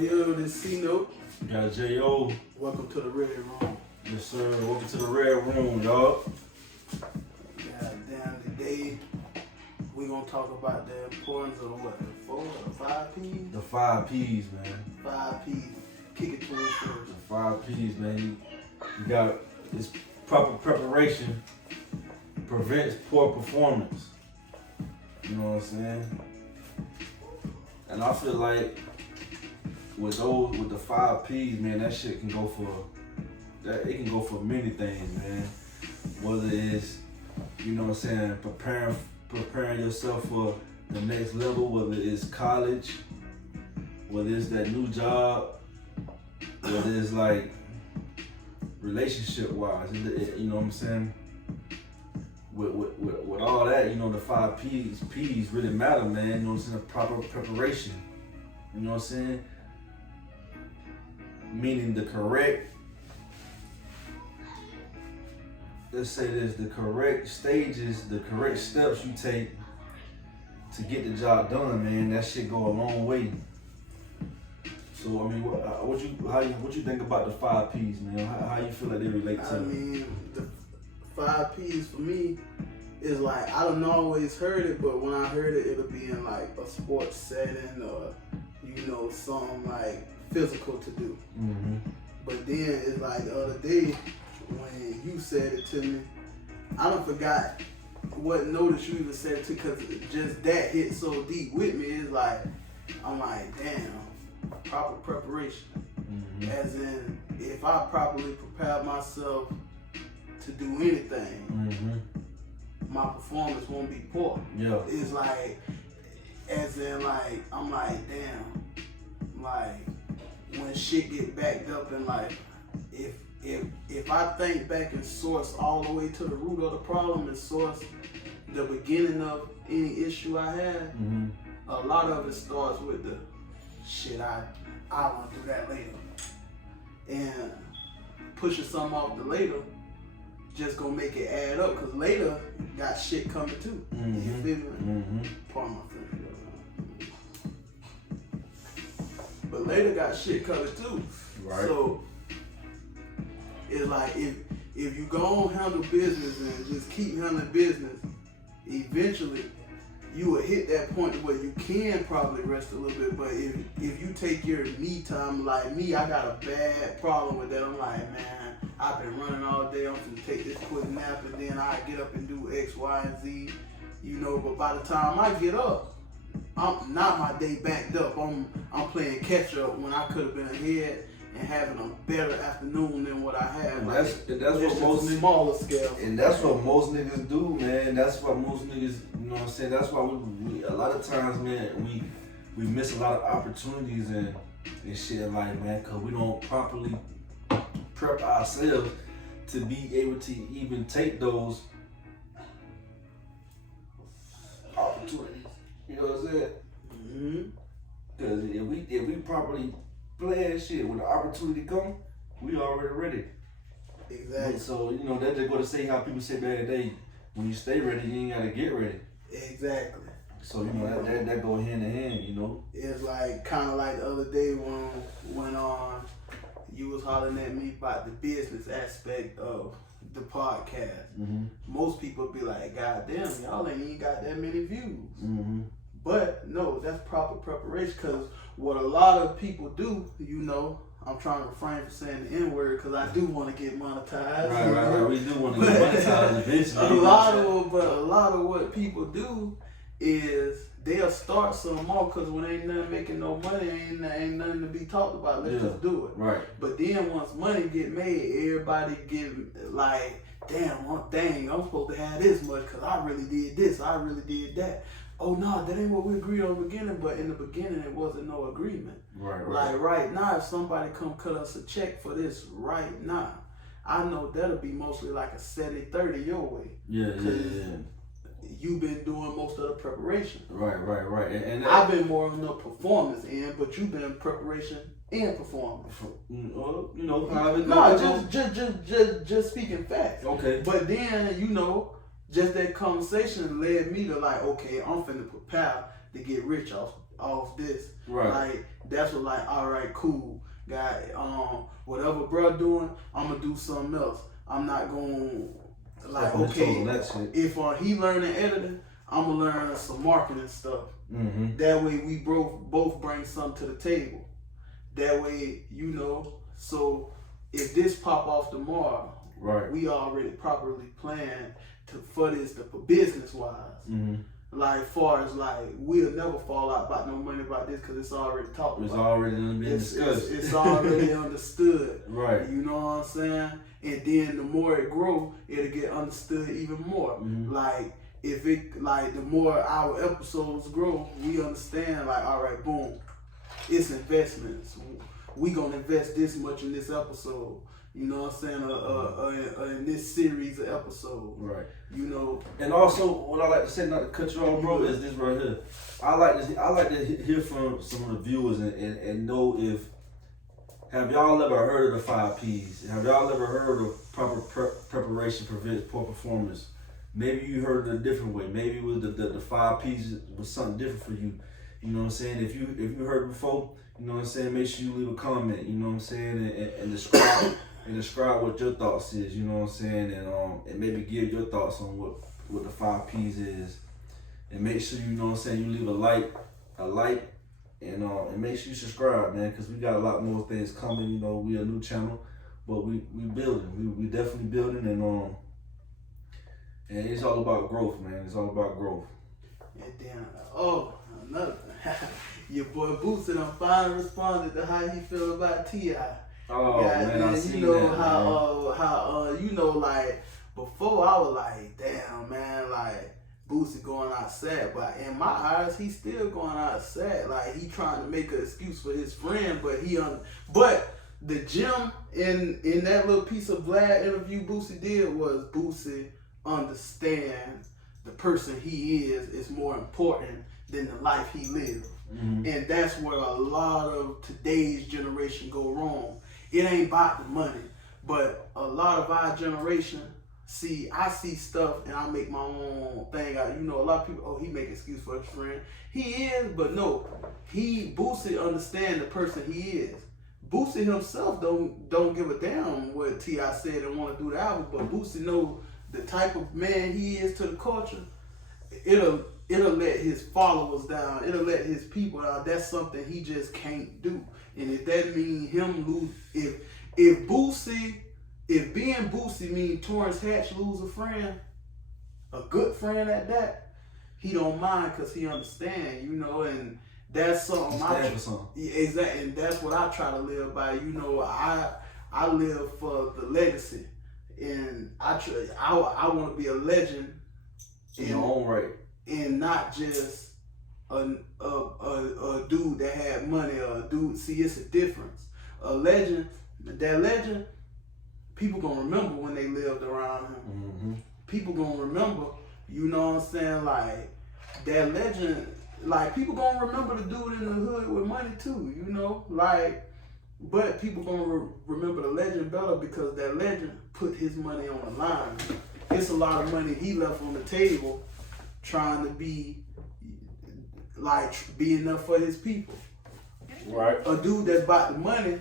Yo, this C-note. Got J.O. Welcome to the Red Room. Yes, sir. Welcome to the Red Room, dog. Goddamn, today we gonna talk about the importance of what, the 4 or 5 P's? The 5 P's, man. 5 P's. Kick it to him first. The 5 P's, man. You got this proper preparation prevents poor performance. You know what I'm saying? And I feel like with the 5 P's, man, that shit can go for it can go for many things, man. Whether it's, you know what I'm saying, preparing yourself for the next level, whether it's college, whether it's that new job, whether it's like relationship wise, you know what I'm saying? With all that, you know, the 5 P's really matter, man. You know what I'm saying? Proper preparation. You know what I'm saying? Meaning the correct, let's say this, the correct stages, the correct steps you take to get the job done, man. That shit go a long way. So I mean, what you think about the 5 P's, man? How you feel like they relate to? I mean, the 5 P's for me is like, I don't always heard it, but when I heard it, it'll be in like a sports setting or, you know, something like physical to do. Mm-hmm. But then it's like the other day when you said it to me, I done forgot what notice you even said it to, because just that hit so deep with me. It's like, I'm like, damn, proper preparation. Mm-hmm. As in, if I properly prepare myself to do anything, Mm-hmm. my performance won't be poor. Yeah. It's like, as in, like, I'm like, damn, like, when shit get backed up in life, if I think back and source all the way to the root of the problem and source the beginning of any issue I had, Mm-hmm. a lot of it starts with the shit I want to do that later. And pushing something off the later just gonna make it add up, because later got shit coming too. Mm-hmm. You feel me? Mm-hmm. Pardon my French. But later got shit coming too. Right. So it's like, if you go on handle business and just keep handling business, eventually you will hit that point where you can probably rest a little bit. But if you take your me time, like me, I got a bad problem with that. I'm like, man, I've been running all day. I'm gonna take this quick nap and then I get up and do X, Y, and Z. You know, but by the time I get up, I'm not my day backed up. I'm playing catch up when I could have been ahead and having a better afternoon than what I had. And like, that's what most niggas, smaller scale. and that's what most niggas do, man. That's what most niggas, you know what I'm saying? That's why we a lot of times, man, we miss a lot of opportunities and shit in life, man, because we don't properly prep ourselves to be able to even take those opportunities. You know what I'm saying? Mm-hmm. Because if we properly plan shit, when the opportunity come, we already ready. Exactly. So, you know, that's just going to say how people say back in the day, when you stay ready, you ain't got to get ready. Exactly. So, you know, that go hand in hand, you know. It's like, kind of like the other day when you was hollering at me about the business aspect of the podcast. Mm-hmm. Most people be like, God damn, y'all ain't even got that many views. Mm-hmm. But no, that's proper preparation, because what a lot of people do, you know, I'm trying to refrain from saying the N-word because I do want to get monetized. Right. We do want to get monetized eventually. A lot of what people do is they'll start some off because when ain't nothing making no money, ain't nothing to be talked about. Let's just do it. Right. But then once money get made, everybody get like, damn, dang, I'm supposed to have this much because I really did this, I really did that. Oh no, that ain't what we agreed on in the beginning, but in the beginning it wasn't no agreement. Right. Like right now, if somebody come cut us a check for this right now, I know that'll be mostly like a 70-30 your way. Yeah. You've been doing most of the preparation. Right. And I've been more on the performance end, but you've been preparation and performance. You know, how it No, just speaking facts. Okay. But then, you know, just that conversation led me to like, okay, I'm finna prepare to get rich off this. Right. Like that's what like, all right, cool, guy. Whatever bro doing, I'm gonna do something else. I'm not gonna like, okay, if he learning editing, I'm gonna learn some marketing stuff. Mm-hmm. That way we both bring something to the table. That way, you know, so if this pop off tomorrow, right, we already properly planned for this for business wise. Mm-hmm. Like far as like we'll never fall out about no money about this because it's already talked about. It's already been discussed. It's already understood. Right. You know what I'm saying? And then the more it grow, it'll get understood even more. Mm-hmm. Like if it like the more our episodes grow, we understand like, all right, boom, it's investments. We gonna invest this much in this episode. You know what I'm saying? In this series of episodes. Right. You know. And also, what I like to say, not to cut you off, bro, is this right here. I like to hear from some of the viewers and know if, have y'all ever heard of the 5 P's? Have y'all ever heard of proper preparation prevents poor performance? Maybe you heard it a different way. Maybe it was the 5 P's was something different for you. You know what I'm saying? If you heard it before, you know what I'm saying, make sure you leave a comment, you know what I'm saying, and describe what your thoughts is, you know what I'm saying, and maybe give your thoughts on what the 5 P's is. And make sure, you know what I'm saying, you leave a like, and make sure you subscribe, man, because we got a lot more things coming. You know, we a new channel, but we building. We definitely building, and it's all about growth, man. It's all about growth. And then, another your boy Boosie done finally responded to how he feel about T.I. Oh, yeah, man, I seen you know that, how you know, like before I was like, damn, man, like Boosie going outside, but in my eyes he still going outside. Like he trying to make an excuse for his friend, but the gem in that little piece of Vlad interview Boosie did was Boosie understands the person he is more important than the life he lives. Mm-hmm. And that's where a lot of today's generation go wrong. It ain't about the money, but a lot of our generation, I see stuff and I make my own thing out. You know, a lot of people, he make excuse for his friend. He is, but no, Boosie understand the person he is. Boosie himself don't give a damn what T.I. said and want to do the album, but Boosie know the type of man he is to the culture. It'll let his followers down. It'll let his people down. That's something he just can't do. And if that means him lose, if being Boosie means Torrance Hatch lose a friend, a good friend at that, he don't mind because he understand, you know, and that's something exactly, and that's what I try to live by. You know, I live for the legacy, and I want to be a legend in your own right, and not just a dude that had money or a dude. See, it's a difference. A legend, that legend, people gonna remember when they lived around him. Mm-hmm. People gonna remember, you know what I'm saying, like that legend. Like people gonna remember the dude in the hood with money too, you know, like. But people gonna remember the legend better because that legend put his money on the line. It's a lot of money he left on the table, trying to be enough for his people. Right. A dude that's about the money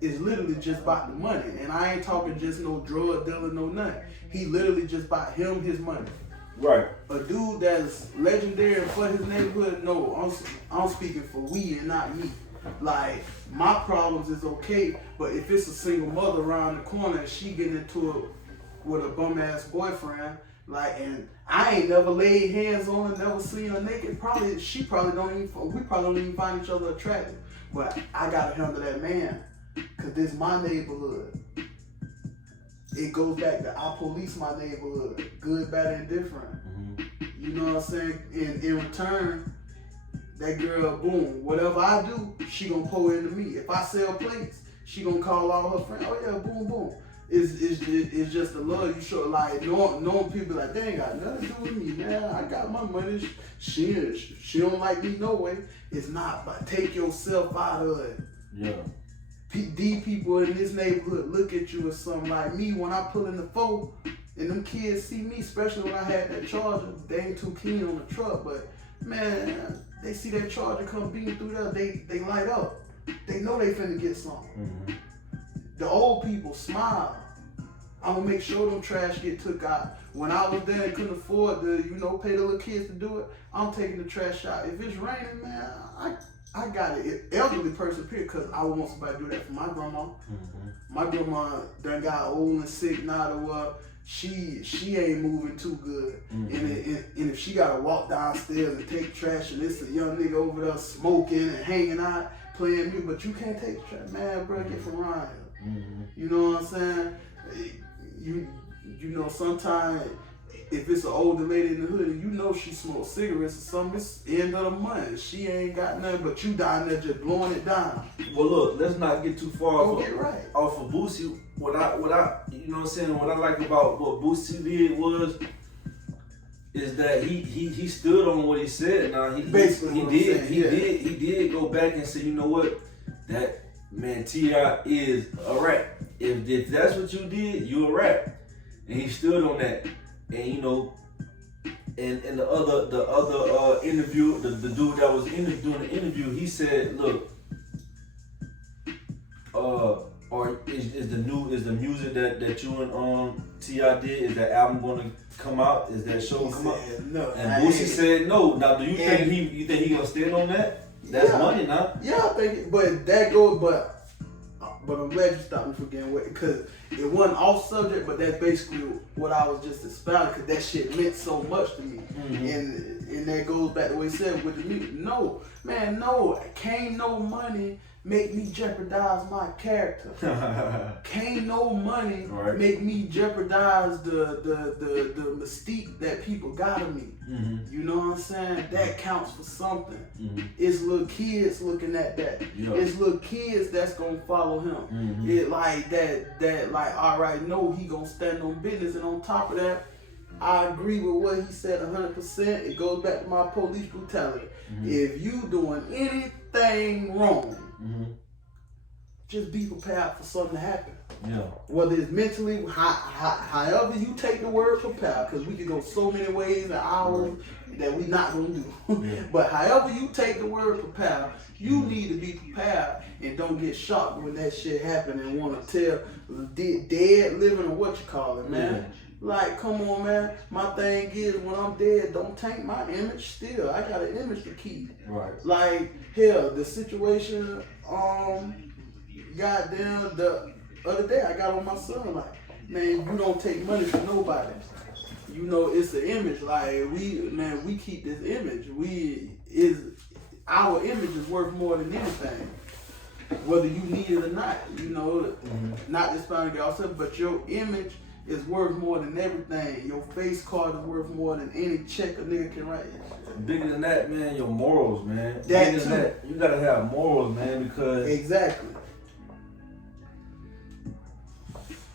is literally just about the money, and I ain't talking just no drug dealer, no nothing. He literally just bought him his money. Right. A dude that's legendary for his neighborhood, no, I'm speaking for we and not me. Like, my problems is okay, but if it's a single mother around the corner and she getting into it with a bum ass boyfriend, like, and I ain't never laid hands on her, never seen her naked, we probably don't even find each other attractive. But I gotta handle that man, cause this is my neighborhood. It goes back to I police my neighborhood, good, bad, and different. Mm-hmm. You know what I'm saying? In return, that girl, boom, whatever I do, she gonna pour into me. If I sell plates, she gonna call all her friends. Oh yeah, boom, boom. It's just the love you show. Like knowing people like, they ain't got nothing to do with me, man. I got my money. She don't like me no way. It's not, but take yourself out of it. Yeah. These people in this neighborhood look at you as something like me. When I pull in the 4 and them kids see me, especially when I had that Charger, they ain't too keen on the truck, but man, they see that Charger come beating through there, they light up. they know they finna get something. Mm-hmm. The old people smile. I'm gonna make sure them trash get took out. When I was there and couldn't afford to, pay the little kids to do it, I'm taking the trash out. If it's raining, man, I got it. Elderly person, period, because I would want somebody to do that for my grandma. Mm-hmm. My grandma done got old and sick now to what she ain't moving too good. Mm-hmm. And if she gotta walk downstairs and take trash and it's a young nigga over there smoking and hanging out, playing music, but you can't take the trash, man, bro, get from around here. Mm-hmm. You know what I'm saying? Sometimes if it's an older lady in the hood and she smokes cigarettes or something, it's the end of the month. She ain't got nothing, but you down there just blowing it down. Well, look, let's not get too far off of Boosie. What I what I like about what Boosie did is that he stood on what he said. Now he did go back and say, you know what, that man T.I. is a rat. If that's what you did, you a rat, and he stood on that. And and the other interview, the dude that was doing the interview, he said, look, or is the music that you and T.I. did, is that album gonna come out? Is that show gonna come out? No. And Boosie said no. Now, do you think he gonna stand on that? That's money now. Yeah, I think it, but that goes, but I'm glad you stopped me from getting away, because it wasn't off subject, but that's basically what I was just expounding, because that shit meant so much to me. Mm-hmm. And that goes back to what he said with the music. No, man, no, can't no money make me jeopardize my character. Can't no money make me jeopardize the mystique that people got of me. Mm-hmm. You know what I'm saying? That counts for something. Mm-hmm. It's little kids looking at that. Yeah. It's little kids that's gonna follow him. Mm-hmm. It like that like, all right, no, he gonna stand on business. And on top of that, I agree with what he said 100%. It goes back to my police brutality. Mm-hmm. If you doing anything wrong, mm-hmm, just be prepared for something to happen. Yeah. Whether it's mentally, however you take the word prepare, because we can go so many ways and hours that we not gonna do. Yeah. But however you take the word prepare, you need to be prepared and don't get shocked when that shit happen and want to tell dead, living, or what you call it, man. Yeah. Like, come on, man. My thing is, when I'm dead, don't tank my image still. I got an image to keep. Right. Like, hell, the situation, goddamn, the other day, I got on my son, like, man, you don't take money from nobody. It's an image. Like, we keep this image. Our image is worth more than anything. Whether you need it or not, not this founding ourselves, but your image is worth more than everything. Your face card is worth more than any check a nigga can write. Bigger than that, man, your morals, man. That too. You gotta have morals, man, because exactly.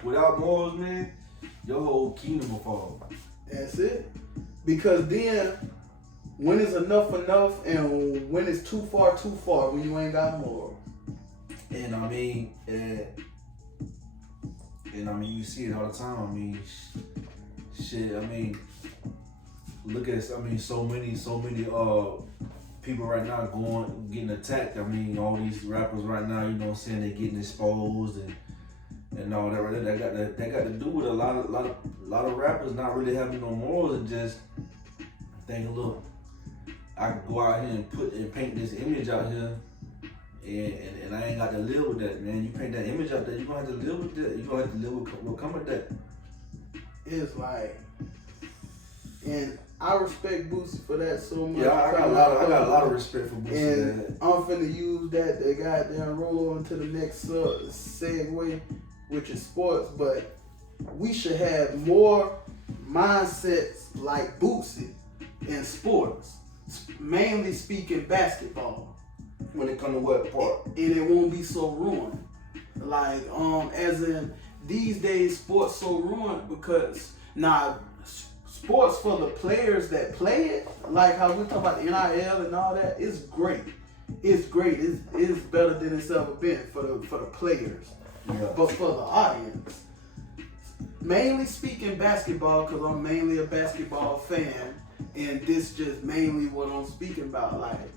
Without morals, man, your whole kingdom will fall. That's it. Because then, when it's enough, and when it's too far, when you ain't got morals. And you see it all the time. Look at so many people right now getting attacked. All these rappers right now, they're getting exposed and all that. Right there. That got to do with a lot of rappers not really having no morals and just thinking, look, I can go out here and paint this image out here. And I ain't got to live with that, man. You paint that image out there, you're gonna have to live with that. You're gonna have to live with what come with that. It's like, and I respect Boosie for that so much. Yeah, I got a lot of respect for Boosie. And man, I'm finna use that to goddamn roll on to the next segue, which is sports. But we should have more mindsets like Boosie in sports, mainly speaking basketball. When it comes to what part? And it won't be so ruined. Like, as in, these days, sports so ruined because, sports for the players that play it, like how we talk about the NIL and all that, it's great. It's great. It's better than it's ever been for the players. Yeah. But for the audience, mainly speaking basketball, because I'm mainly a basketball fan, and this just mainly what I'm speaking about, like,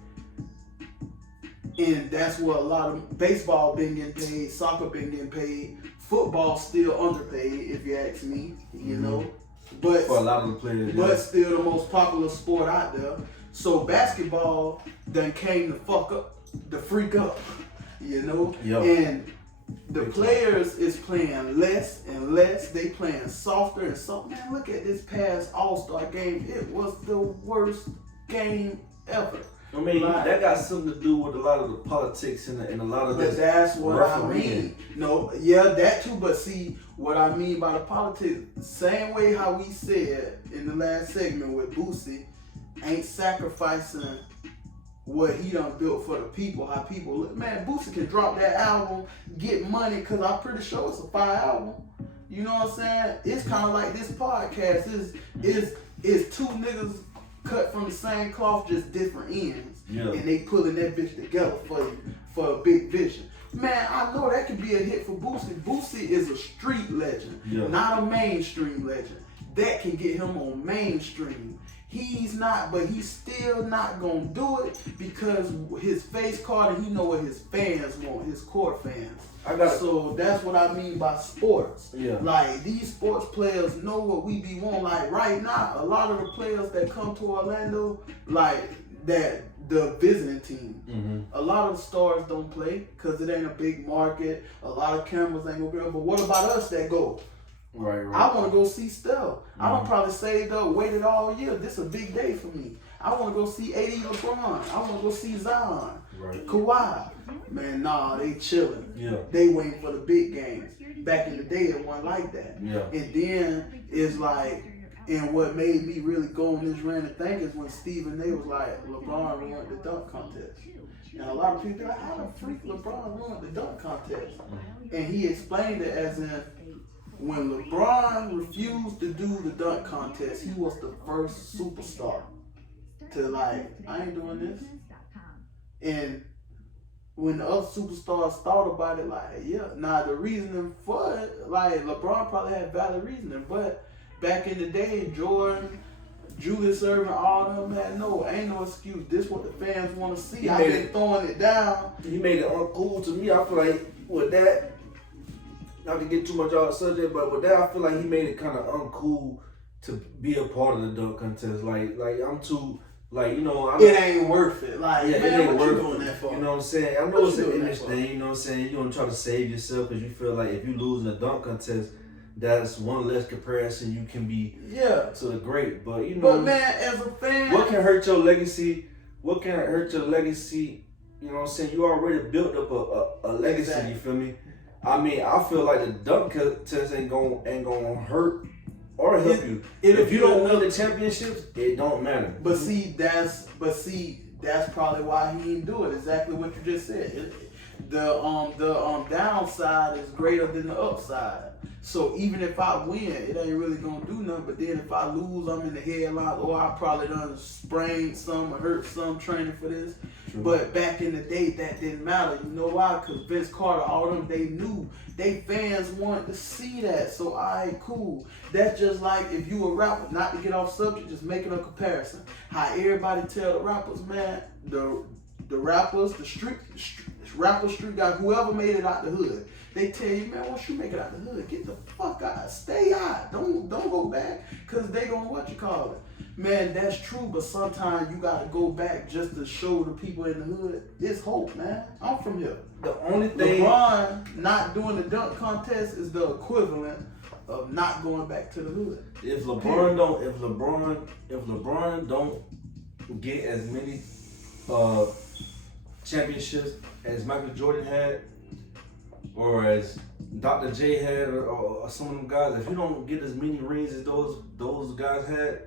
And that's what a lot of baseball been getting paid, soccer been getting paid, football still underpaid, if you ask me, you know. But for a lot of the players, but still the most popular sport out there. So basketball done came the freak up, you know. Yep. And the players is playing less and less. They playing softer and softer. Man, look at this past All-Star game. It was the worst game ever. I mean, that got something to do with a lot of the politics and a lot of But that's what I mean. No, yeah, that too. But see, what I mean by the politics, same way how we said in the last segment with Boosie, ain't sacrificing what he done built for the people. How people look. Man, Boosie can drop that album, get money, because I'm pretty sure it's a fire album. You know what I'm saying? It's kind of like this podcast. Is two niggas cut from the same cloth, just different ends. Yeah. And they pulling that bitch together for you, for a big vision. Man, I know that could be a hit for Boosie. Boosie is a street legend, not a mainstream legend. That can get him on mainstream. He's not, but he's still not gonna do it because his face card and he know what his fans want, his core fans. So that's what I mean by sports. Yeah. Like these sports players know what we be wanting. Like right now, a lot of the players that come to Orlando, like that the visiting team, a lot of the stars don't play because it ain't a big market. A lot of cameras ain't gonna be on. But what about us that go? Right. I want to go see Steph. I don't probably saved up, waited all year. This is a big day for me. I want to go see AD LeBron. I want to go see Zion. Right. Kawhi. Man, nah, they chilling. Yeah. They waiting for the big games. Back in the day, it wasn't like that. Yeah. And then it's like, and what made me really go on this random thing is when Stephen A was like, LeBron ruined the dunk contest. And a lot of people be like, how the freak LeBron ruined the dunk contest? And he explained it as in, when LeBron refused to do the dunk contest, he was the first superstar to like, I ain't doing this. And when the other superstars thought about it, like, yeah, now the reasoning for it, like LeBron probably had valid reasoning, but back in the day, Jordan, Julius Erving, all of them had ain't no excuse. This what the fans want to see. I've been throwing it down. He made it uncool to me. I feel like with that, not to get too much off the subject, but with that, I feel like he made it kind of uncool to be a part of the dunk contest. Like I'm too, like, you know, it ain't worth it. Like, yeah, man, it ain't what worth you doing it. that for? You know what I'm saying? I know it's an image thing. You know what I'm saying? You're gonna try to save yourself because you feel like if you lose in a dunk contest, that's one less comparison you can be to the great. But you know, but man, as a fan, what can hurt your legacy? What can hurt your legacy? You know what I'm saying? You already built up a legacy. Exactly. You feel me? I mean, I feel like the dunk contest ain't gonna hurt or help you. If you don't win the championships, it don't matter. But see, that's probably why he didn't do it. Exactly what you just said. The downside is greater than the upside. So even if I win, it ain't really gonna do nothing. But then if I lose, I'm in the headlines, or I probably done sprained some or hurt some training for this. True. But back in the day, that didn't matter. You know why? Because Vince Carter, all them, they knew. They fans wanted to see that. So, all right, cool. That's just like if you a rapper, not to get off subject, just making a comparison. How everybody tell the rappers, man, the rappers, the street guys, whoever made it out the hood, they tell you, man, once you make it out the hood, get the fuck out, stay out, don't go back, cause they gonna man, that's true, but sometimes you gotta go back just to show the people in the hood, it's hope, man. I'm from here. The only thing LeBron not doing the dunk contest is the equivalent of not going back to the hood. If LeBron don't get as many championships as Michael Jordan had, or as Dr. J had, or some of them guys, if you don't get as many rings as those guys had,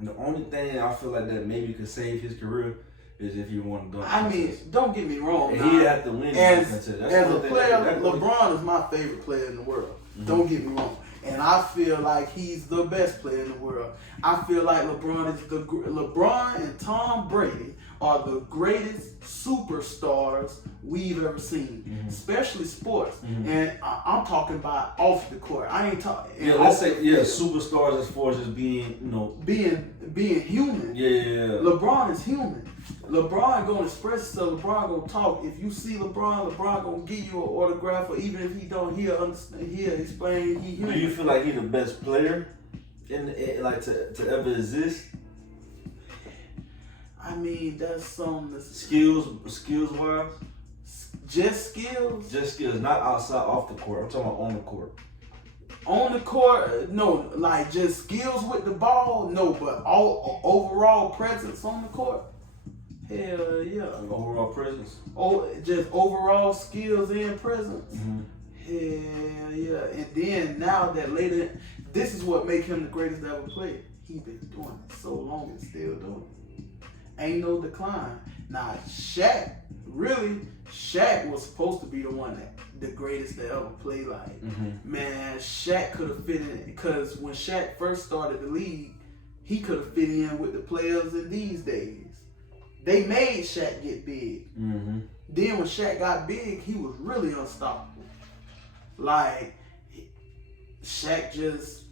the only thing I feel like that maybe could save his career is if you want to dunk. I mean, don't get me wrong. He have to win. As a player, LeBron is my favorite player in the world. Mm-hmm. Don't get me wrong. And I feel like he's the best player in the world. I feel like LeBron and Tom Brady are the greatest superstars we've ever seen, especially sports. And I'm talking about off the court. I ain't talking. Yeah, let's say superstars as far as just being, you know, being human. Yeah. LeBron is human. LeBron gonna express himself. LeBron gonna talk. If you see LeBron gonna give you an autograph, or even if he don't, he'll understand. He'll explain. He human. Do you feel like he's the best player in like to ever exist? I mean, that's some skills wise. Just skills. Just skills, not outside off the court. I'm talking about on the court. On the court, no, like just skills with the ball, no, but all overall presence on the court. Hell yeah. Overall presence. Oh, just overall skills and presence. Hell yeah. And then now that later, this is what make him the greatest ever player. He been doing it so long and still doing it. Ain't no decline. Now Shaq was supposed to be the one the greatest to ever play. Like, man, Shaq could have fit in, because when Shaq first started the league, he could have fit in with the players in these days. They made Shaq get big. Then when Shaq got big, he was really unstoppable. Like, Shaq just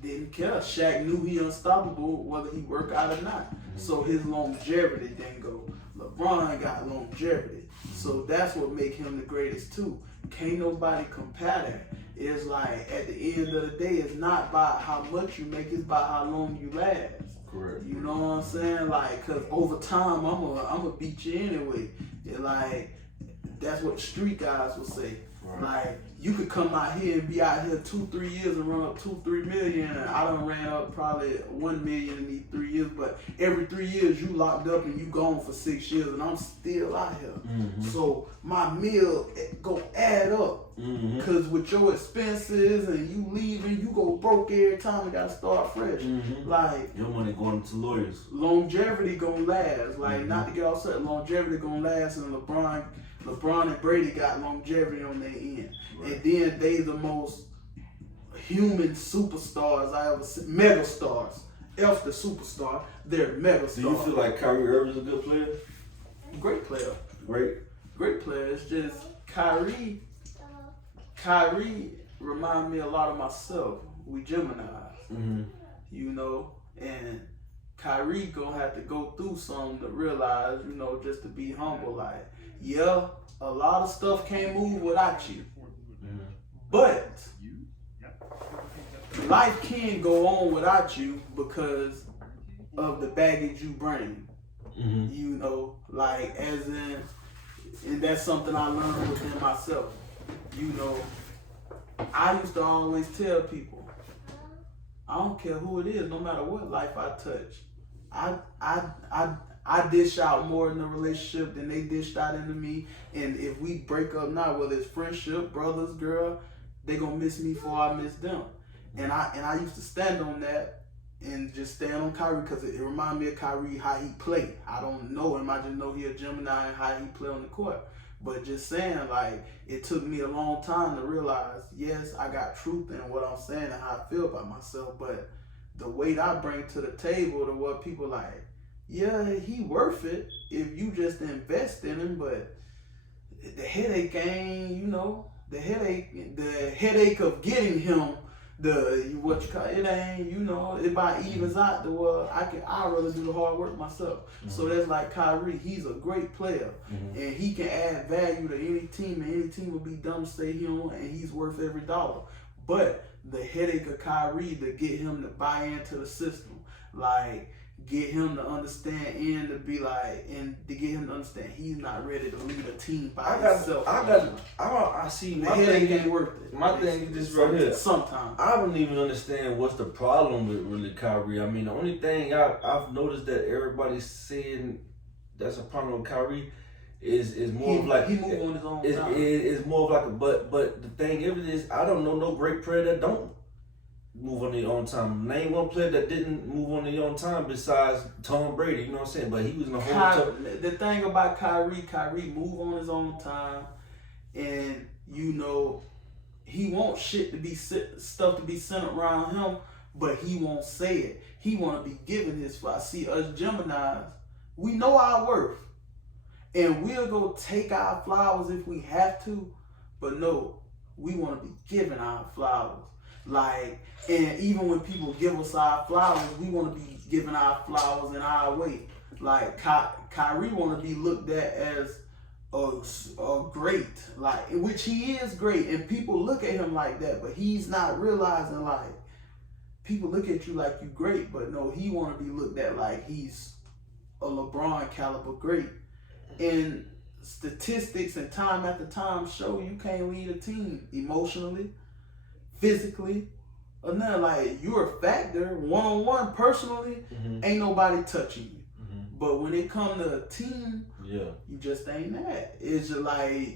didn't care. Shaq knew he unstoppable whether he worked out or not. So his longevity didn't go. LeBron got longevity. So that's what make him the greatest too. Can't nobody compare that. It's like, at the end of the day, it's not about how much you make, it's about how long you last. Correct. You know what I'm saying? Like, cause over time, I'm gonna beat you anyway. And like, that's what the street guys will say. Right. Like, you could come out here and be out here 2-3 years and run up 2-3 million, and I done ran up probably 1 million in these 3 years. But every 3 years you locked up and you gone for 6 years, and I'm still out here. So my meal gonna add up. Cause with your expenses and you leaving, you go broke every time. You gotta start fresh. Like, your money going to lawyers. Longevity gonna last. Like, not to get all set, longevity gonna last, and LeBron and Brady got longevity on their end. Right. And then they the most human superstars I ever seen. Mega stars. F the superstar, they're mega stars. Do you feel like Kyrie Irving's a good player? Great player. Great player. It's just Kyrie remind me a lot of myself. We Geminis. You know, and Kyrie gonna have to go through something to realize, you know, just to be humble. Like, yeah, a lot of stuff can't move without you. But life can go on without you because of the baggage you bring. You know, like, as in, and that's something I learned within myself. You know, I used to always tell people, I don't care who it is, no matter what life I touch, I dish out more in the relationship than they dished out into me. And if we break up now, whether it's friendship, brothers, girl, they gonna miss me before I miss them. And I used to stand on that and just stand on Kyrie because it reminded me of Kyrie, how he played. I don't know him, I just know he a Gemini and how he play on the court. But just saying, like, it took me a long time to realize, yes, I got truth in what I'm saying and how I feel about myself, but the weight I bring to the table to what people like, yeah, he worth it if you just invest in him, but the headache ain't, you know, the headache of getting him, it ain't, you know, it about evens out the world. I'd rather do the hard work myself. So that's like Kyrie. He's a great player, and he can add value to any team, and any team would be dumb to say he don't, and he's worth every dollar. But the headache of Kyrie to get him to buy into the system, like, get him to understand and to be like, and to get him to understand he's not ready to lead a team by himself. I see. My thing ain't worth it. My thing is this right here. Sometimes I don't even understand what's the problem with really Kyrie. I mean, the only thing I've noticed that everybody's saying that's a problem with Kyrie is more of like he move on his own time. It's more of like a but the thing of it is, I don't know no great player that don't move on their own time. Name one player that didn't move on their own time besides Tom Brady, you know what I'm saying? But he was in the whole The thing about Kyrie move on his own time, and you know, he wants stuff to be centered around him, but he won't say it. He want to be given his spot. See, us Geminis, We know our worth. And we'll go take our flowers if we have to. But no, we want to be given our flowers. Like, and even when people give us our flowers, we want to be given our flowers in our way. Like, Kyrie want to be looked at as a great, like, which he is great. And people look at him like that, but he's not realizing, like, people look at you like you great, but no, he want to be looked at like he's a LeBron caliber great. And statistics and time after time show you can't lead a team emotionally, physically, or nothing. Like, you're a factor, one-on-one, personally, ain't nobody touching you. But when it come to a team, you just ain't that. It's just like,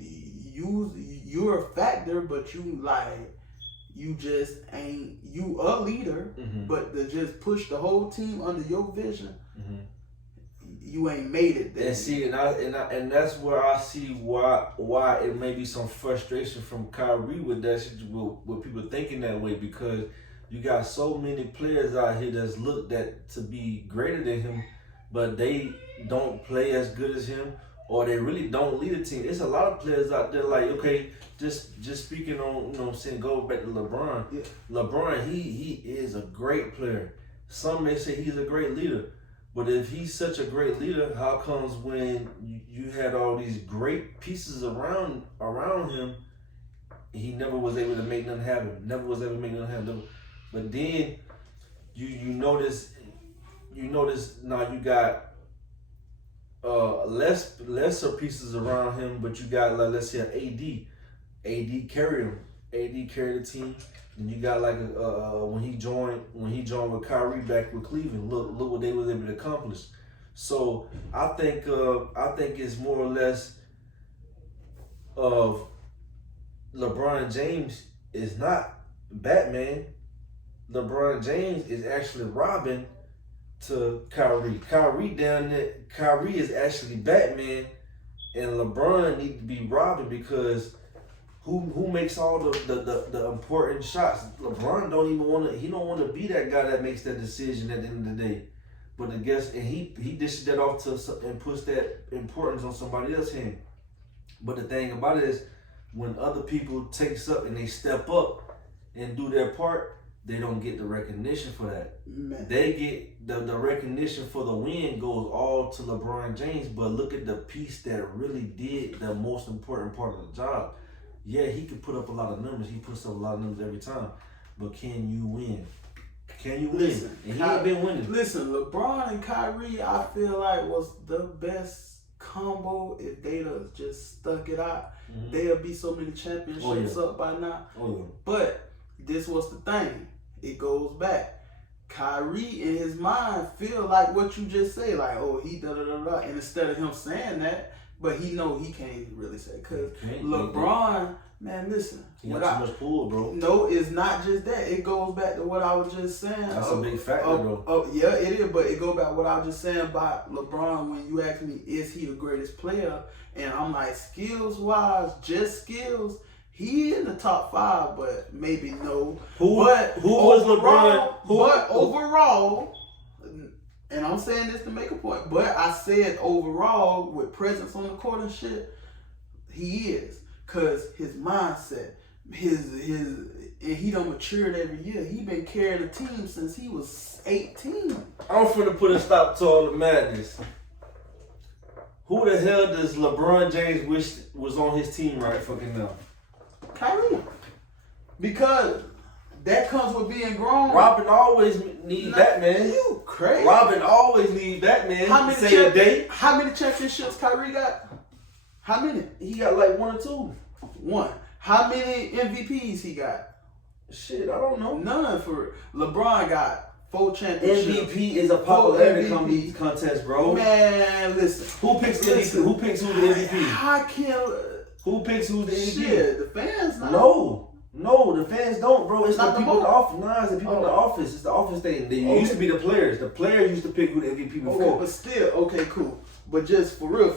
you're a factor, but you just ain't, you a leader, but to just push the whole team under your vision, you ain't made it there. And see, and that's where I see why it may be some frustration from Kyrie with that shit, with people thinking that way, because you got so many players out here that's looked at to be greater than him, but they don't play as good as him, or they really don't lead a team. It's a lot of players out there like, okay, just speaking on, you know what I'm saying, go back to LeBron. Yeah. LeBron, he is a great player. Some may say he's a great leader. But if he's such a great leader, how comes when you had all these great pieces around him, he never was able to make nothing happen? Never was able to make nothing happen. But then you notice now you got lesser pieces around him, but you got, like, let's say AD. AD carried him. AD carried the team. And you got like when he joined with Kyrie back with Cleveland. Look what they was able to accomplish. So I think it's more or less of LeBron James is not Batman. LeBron James is actually Robin to Kyrie. Kyrie is actually Batman, and LeBron need to be Robin, because who makes all the important shots? LeBron don't want to be that guy that makes that decision at the end of the day. But I guess, and he dishes that off to and puts that importance on somebody else's hand. But the thing about it is, when other people takes up and they step up and do their part, they don't get the recognition for that. Man. They get the recognition for the win goes all to LeBron James. But look at the piece that really did the most important part of the job. Yeah, he could put up a lot of numbers. He puts up a lot of numbers every time. But can you win? Can you win? And he ain't been winning. Listen, LeBron and Kyrie, I feel like was the best combo. If they'd have just stuck it out, they'll be so many championships up by now. But this was the thing. It goes back. Kyrie in his mind feel like what you just say, like, oh, he da-da-da-da. And instead of him saying that, but he know he can't really say, because LeBron, man, listen. He got too much pull, bro. No, it's not just that. It goes back to what I was just saying. That's a big factor, though. Oh, yeah, it is. But it goes back to what I was just saying about LeBron when you asked me, is he the greatest player? And I'm like, skills-wise, just skills, he in the top 5, but maybe no. Who was LeBron? But overall, and I'm saying this to make a point, but I said overall, with presence on the court and shit, he is. Because his mindset, and he done matured every year. He been carrying a team since he was 18. I'm finna put a stop to all the madness. Who the hell does LeBron James wish was on his team right fucking now? Kyrie. Because that comes with being grown. Robin always need Batman. You crazy. Robin always need Batman. How many championships Kyrie got? How many? He got like 1 or 2. 1. How many MVPs he got? Shit, I don't know. None. For LeBron got 4 championships. MVP is a popularity contest, bro. Man, listen. Who picks the MVP? Who picks who's the MVP? I can't. Who picks who's the MVP? Shit, the fans know. No, the fans don't, bro. It's not the people in the office. Nah, it's the people in the office. It's the office thing. They used to be the players. The players used to pick who the MVP before. Okay, but still, okay, cool. But just for real.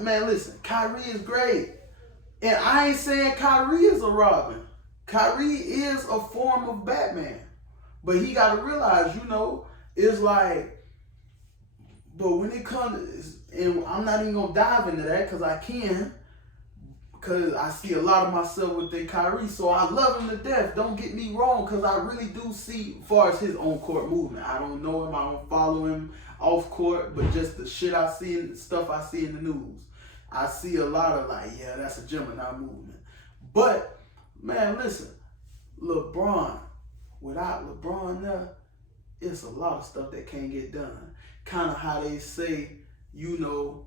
Man, listen, Kyrie is great. And I ain't saying Kyrie is a Robin. Kyrie is a form of Batman. But he got to realize, it's like, But when it comes, and I'm not even gonna dive into that because I can, because I see a lot of myself within Kyrie. So I love him to death. Don't get me wrong, because I really do see, as far as his on court movement. I don't know him. I don't follow him off court, but just the shit I see and stuff I see in the news, I see a lot of like, yeah, that's a Gemini movement. But man, listen, LeBron, without LeBron there, it's a lot of stuff that can't get done. Kind of how they say, you know,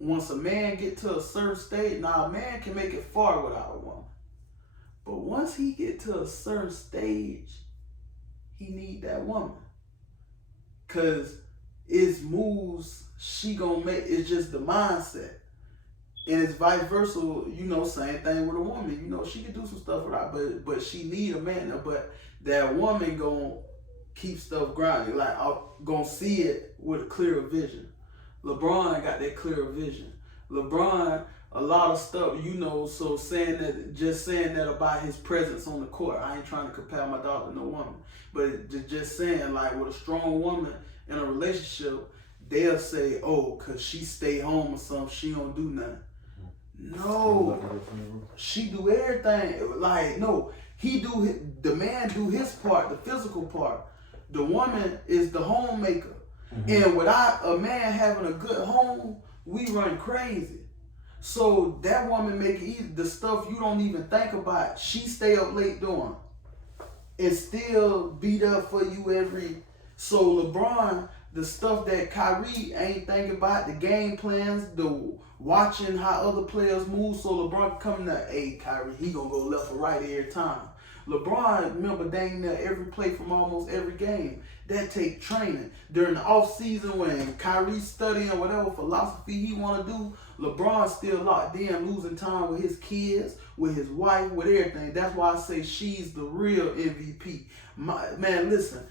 once a man get to a certain stage, now a man can make it far without a woman. But once he get to a certain stage, he need that woman. Cause it's moves she gonna make, it's just the mindset. And it's vice versa, you know, same thing with a woman. You know, she can do some stuff without, but she need a man. But that woman gonna keep stuff grounded, like I'm gonna see it with a clearer vision. LeBron got that clearer vision. LeBron, a lot of stuff, you know, so saying that about his presence on the court. I ain't trying to compare my dog to no woman, but just saying, like, with a strong woman in a relationship, they'll say, oh, cause she stay home or something, she don't do nothing. No, she do everything. Like, no, the man do his part, the physical part. The woman is the homemaker. And without a man having a good home, we run crazy. So that woman make it easy. The stuff you don't even think about, she stay up late doing. And still be there for you every. So LeBron, the stuff that Kyrie ain't thinking about, the game plans, the watching how other players move. So LeBron coming to, hey, Kyrie, he gonna go left or right every time. LeBron, remember, dang near every play from almost every game. That take training. During the off season when Kyrie's studying whatever philosophy he want to do, LeBron still locked in, losing time with his kids, with his wife, with everything. That's why I say she's the real MVP. Man, listen,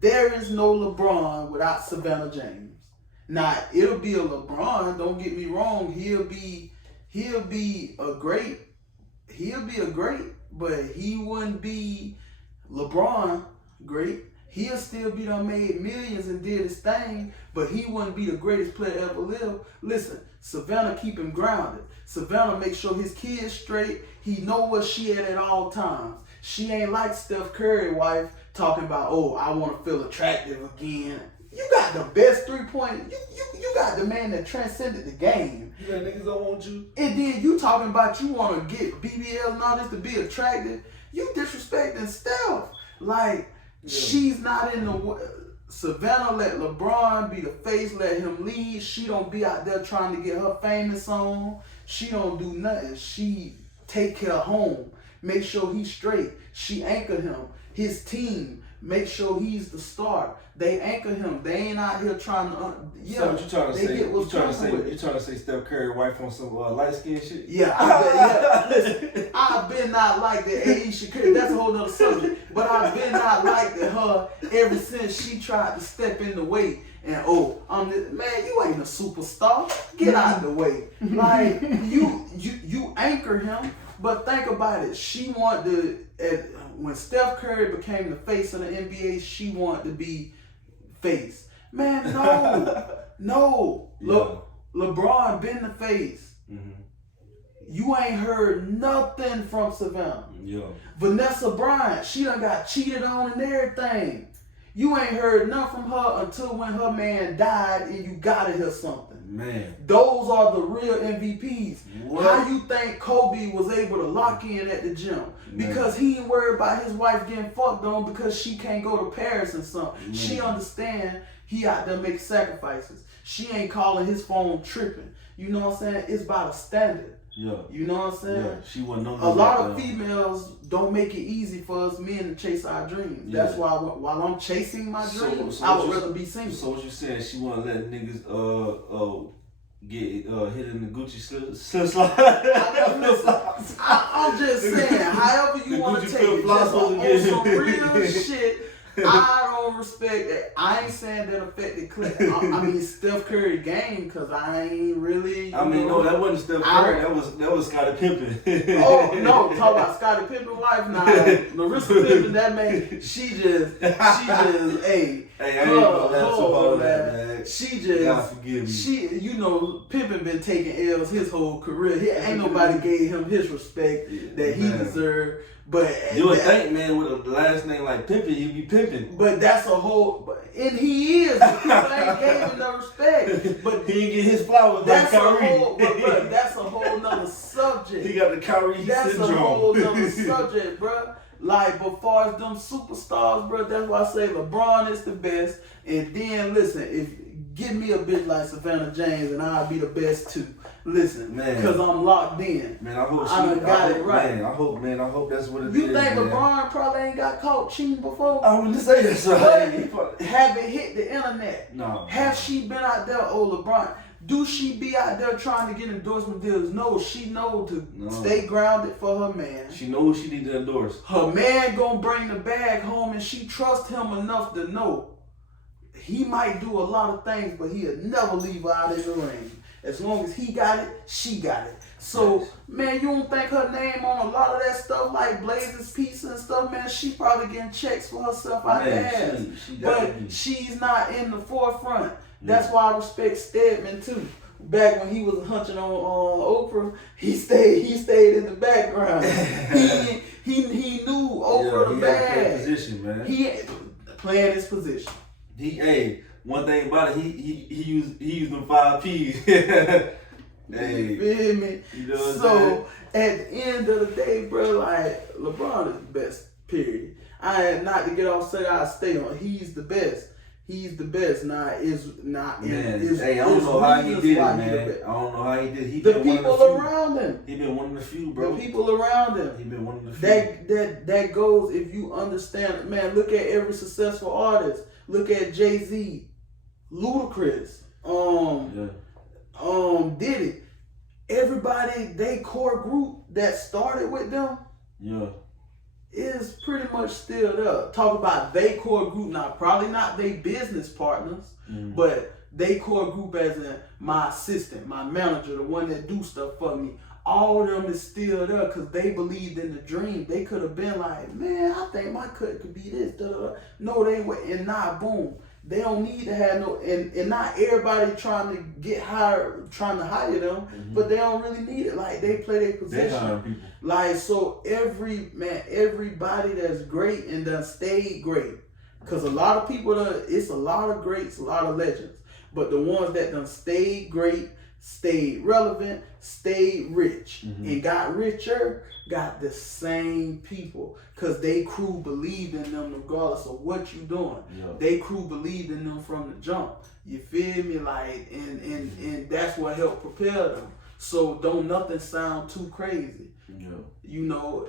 there is no LeBron without Savannah James. Now, it'll be a LeBron, don't get me wrong, he'll be a great, but he wouldn't be LeBron great. He'll still be done made millions and did his thing, but he wouldn't be the greatest player ever lived. Listen, Savannah keep him grounded. Savannah make sure his kids straight. He know where she at all times. She ain't like Steph Curry wife talking about, oh, I want to feel attractive again. You got the best 3-point. You got the man that transcended the game. You got niggas don't want you. And then you talking about you want to get BBL and all this to be attractive. You disrespecting Steph. Like, she's not in the. Savannah let LeBron be the face, let him lead. She don't be out there trying to get her famous on. She don't do nothing. She take care of home. Make sure he's straight. She anchor him. His team. Make sure he's the star. They anchor him. They ain't out here trying to. So what you trying to say? You trying to say Steph Curry wife on some light skin shit? Yeah, listen, I've been not like that. Aisha Curry, that's a whole nother subject. But I've been not like that her ever since she tried to step in the way. And man, you ain't a superstar. Get out of the way. Like you anchor him. But think about it. She wanted to. When Steph Curry became the face of the NBA, she wanted to be face. Man, no. Look, LeBron been the face. Mm-hmm. You ain't heard nothing from Savannah. Yeah. Vanessa Bryant, she done got cheated on and everything. You ain't heard nothing from her until when her man died and you gotta hear something. Man. Those are the real MVPs. What? How you think Kobe was able to lock in at the gym? Because he ain't worried about his wife getting fucked on because she can't go to Paris and something. Man. She understand he out there making sacrifices. She ain't calling his phone tripping. You know what I'm saying? It's by the standard. Yeah. You know what I'm saying? Yeah. She wasn't a lot of females don't make it easy for us men to chase our dreams. Yeah. That's why while I'm chasing my dreams, I would rather be single. So what you saying? She want to let niggas get hit in the Gucci slide? I'm just saying, however you want to take it, just on some real shit. I don't respect that. I ain't saying that affected Clay. I mean Steph Curry game, cause I ain't really. I mean, no, that wasn't Steph Curry. That was Scottie Pippen. Oh no, talk about Scottie Pippen wife now. Larissa Pippen, that man, she just, hey, I ain't gonna laugh about that, man. She just, God forgive me. You know, Pippen been taking L's his whole career. Ain't nobody gave him his respect that he deserved. But you would think, man, with a last name like Pippen, he'd be Pippen. But that's a whole, and he is. But people ain't gave him no respect. But he didn't get his flowers like Kyrie. But that's a whole nother subject. He got the Kyrie syndrome. That's a whole nother subject, bro. Like, but far as them superstars, bro, that's why I say LeBron is the best. And then, listen, if give me a bitch like Savannah James and I'll be the best too. Listen, man, because I'm locked in. Man, I hope I got it right. Man, I hope that's what it is. You think LeBron probably ain't got caught cheating before? I wouldn't say that, so have it hit the internet? No. Have she been out there, LeBron? Do she be out there trying to get endorsement deals? No, she know to stay grounded for her man. She knows she need to endorse. Her man gonna bring the bag home, and she trusts him enough to know he might do a lot of things, but he'll never leave her out in the ring. As long as he got it, she got it. So, man, you don't think her name on a lot of that stuff like Blazers Pizza and stuff, man? She probably getting checks for herself out there. But she's not in the forefront. That's why I respect Stedman too. Back when he was hunching on Oprah, he stayed in the background. he knew Oprah the bag. Position, man. He playing his position. One thing about it, he used them 5 P's. Hey, you feel me? You know what so at the end of the day, bro, like LeBron is the best. Period. I had not to get off say I stay on. He's the best. He's the best. I don't know how he did it, man. I don't know how he did it. The people around him. He been one of the few, bro. The people around him. He been one of the few. That goes if you understand. Man, look at every successful artist. Look at Jay-Z, Ludacris, Diddy. Everybody, they core group that started with them. Yeah. Is pretty much still there. Talk about they core group now, probably not they business partners, but they core group as in my assistant, my manager, the one that do stuff for me. All of them is still there because they believed in the dream. They could have been like, man, I think my cut could be this. Da, da, da. No, they went and now boom. They don't need to have no, and not everybody trying to get hired, trying to hire them, but they don't really need it. Like they play their position. Like so, everybody that's great and done stayed great. Cause a lot of people, it's a lot of greats, a lot of legends. But the ones that done stayed great, stayed relevant, stayed rich, and got richer, got the same people. Cause they crew believed in them regardless of what you doing. Yeah. They crew believed in them from the jump. You feel me? Like and that's what helped propel them. So don't nothing sound too crazy. Yeah. You know,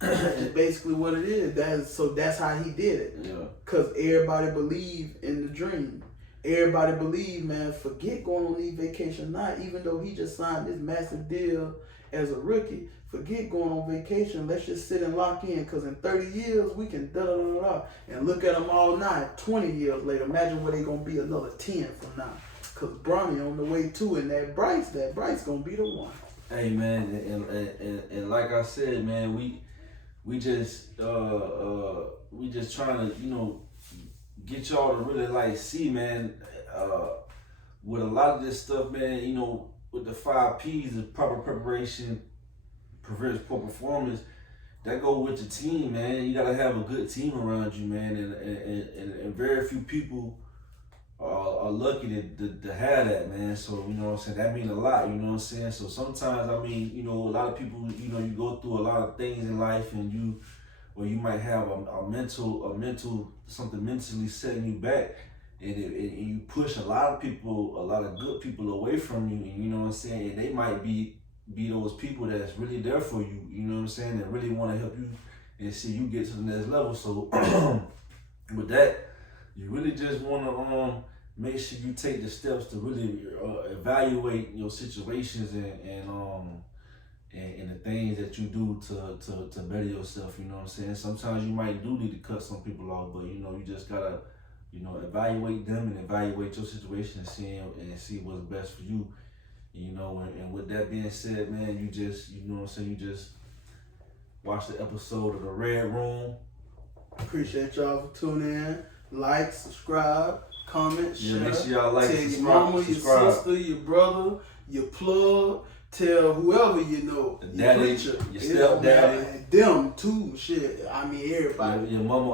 it's basically what it is. That's how he did it. Yeah. Cause everybody believed in the dream. Everybody believe, man, forget going on these vacations now, even though he just signed this massive deal as a rookie. Forget going on vacation. Let's just sit and lock in, because in 30 years, we can da-da-da-da. And look at them all now, 20 years later. Imagine where they going to be another 10 from now. Because Bronny on the way too, and that Bryce going to be the one. Hey, man, and like I said, man, we just trying to, get y'all to really like see, man, with a lot of this stuff, man, with the 5 P's, the proper preparation prevents poor performance. That go with your team, man. You gotta have a good team around you, man, and very few people are lucky to have that, man. So, you know what I'm saying, that means a lot, you know what I'm saying? So sometimes, I mean, a lot of people, you go through a lot of things in life, and you might have a mental something mentally setting you back, and you push a lot of good people away from you, and you know what I'm saying, and they might be those people that's really there for you, you know what I'm saying, that really want to help you and see you get to the next level. So with that, you really just want to make sure you take the steps to really evaluate your situations and the things that you do to better yourself, you know what I'm saying? Sometimes you might do need to cut some people off, but you know, you just gotta, you know, evaluate them and evaluate your situation and see what's best for you. You know, and with that being said, man, you just, you know what I'm saying, you just watch the episode of The Red Room. Appreciate y'all for tuning in. Like, subscribe, comment, share. Make sure y'all like, tell subscribe, your mama, subscribe. your sister, your brother, your plug. Tell whoever you know. The daddy, your preacher, your stepdaddy. Them too, shit. I mean, everybody. Your mama,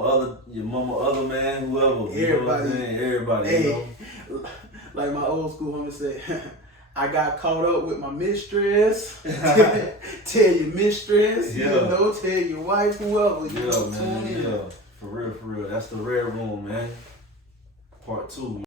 other man, whoever. Everybody. You know what I'm saying? Everybody. Hey, you know? like my old school homie said, I got caught up with my mistress. Tell your mistress, yeah. you know, tell your wife, whoever. You know, man, tune in. yeah. For real. That's The Red Room, man. Part 2.